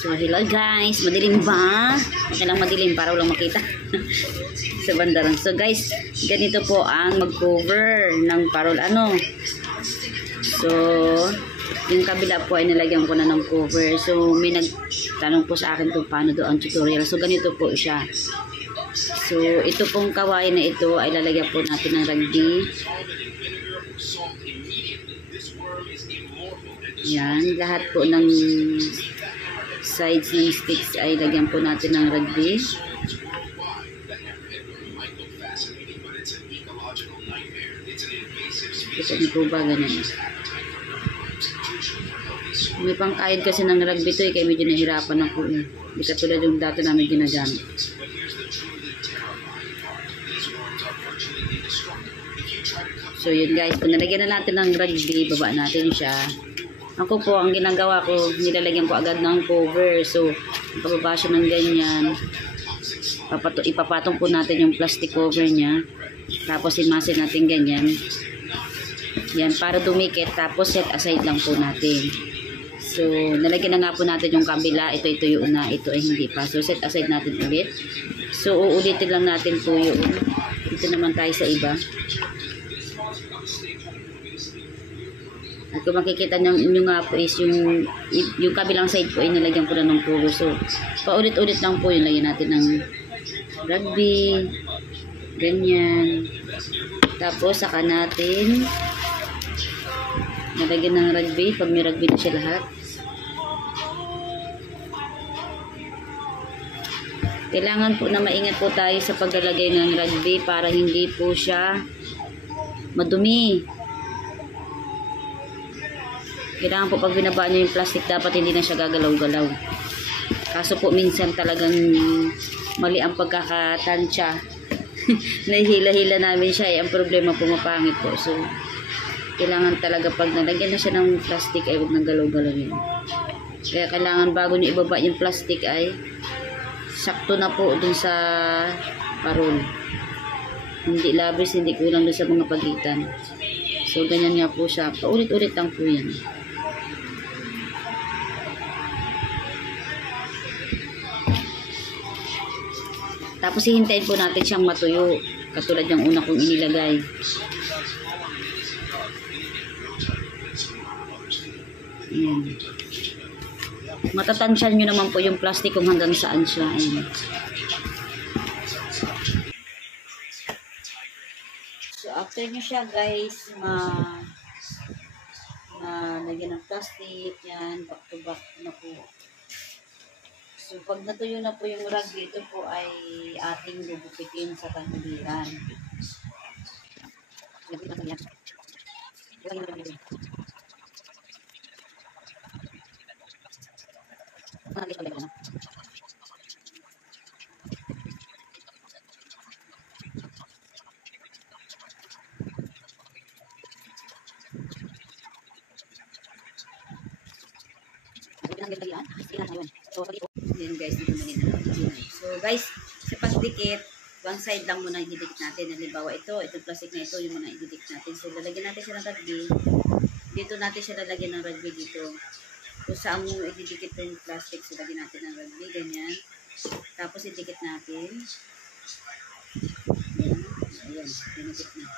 So, hello guys. Madilim ba? Okay lang madilim para walang makita. Sa bandarang. So guys, ganito po ang mag-cover ng parol. So, yung kabila po ay nilagyan ko na ng cover. So, may nagtanong po sa akin kung paano doon ang tutorial. So, ganito po siya. So, ito pong kawain na ito ay lalagyan po natin ng rugby. Yan, lahat po ng sides ng sticks ay lagyan po natin ng rugby. Ito po ba ganyan? May pangkayod kasi ng rugby ito kaya medyo nahirapan ako eh. Hindi katulad yung dati namin ginagamit. So yun guys, kung nalagyan na natin ng rugby, baba natin siya. Ako po, ang ginagawa ko, nilalagyan ko agad ng cover. So, pababa siya ng ganyan. Ipapatong po natin yung plastic cover niya. Tapos, imasin natin ganyan. Yan, para dumikit. Tapos, set aside lang po natin. So, nalagyan na nga po natin yung kabila. Ito yun na. Ito ay hindi pa. So, set aside natin ulit. So, uulitin lang natin po yun. Ito naman tayo sa iba. At kung makikita nyo nga po is yung kabilang side po ay nilagyan ko na ng cover. So, paulit-ulit lang po yung lagyan natin ng rugby. Ganyan. Tapos, saka natin nalagyan ng rugby. Pag may rugby na siya lahat. Kailangan po na maingat po tayo sa paglalagay ng rugby para hindi po siya madumi. Kailangan po pag binaba nyo yung plastic, dapat hindi na siya gagalaw-galaw. Kaso po minsan talagang mali ang pagkakatansya. Nahihila-hila namin siya. Ang problema po mapangit po. So, kailangan talaga pag nalagyan na siya ng plastic ay huwag nang galaw-galaw yun. Kaya kailangan bago nyo ibaba yung plastic ay sakto na po dun sa parol. Hindi labis, hindi kulang dun sa mga pagitan. So, ganyan nga po siya. Paulit-ulit lang po yan. Tapos hihintayin po natin siyang matuyo. Katulad ng una kong inilagay. Ayan. Matatansyan nyo naman po yung plastic kung hanggang saan siya. Ayan. So after nyo siya guys, lagyan ng plastic. Yan, back to back na po. So, pag natuyo na po yung rugby, ito po ay ating gugupitin sa taniliran. Yan guys, so guys, sa pagdikit, one side lang muna ididikit natin. Halimbawa itong plastic na ito, yung muna ididikit natin. So lalagyan natin siya ng rugby. Dito natin siya lalagyan ng rugby dito. Kung saan mo ididikit yung plastic, so lagyan natin ng rugby, ganyan. Tapos idikit natin. Ayan, dinikit na.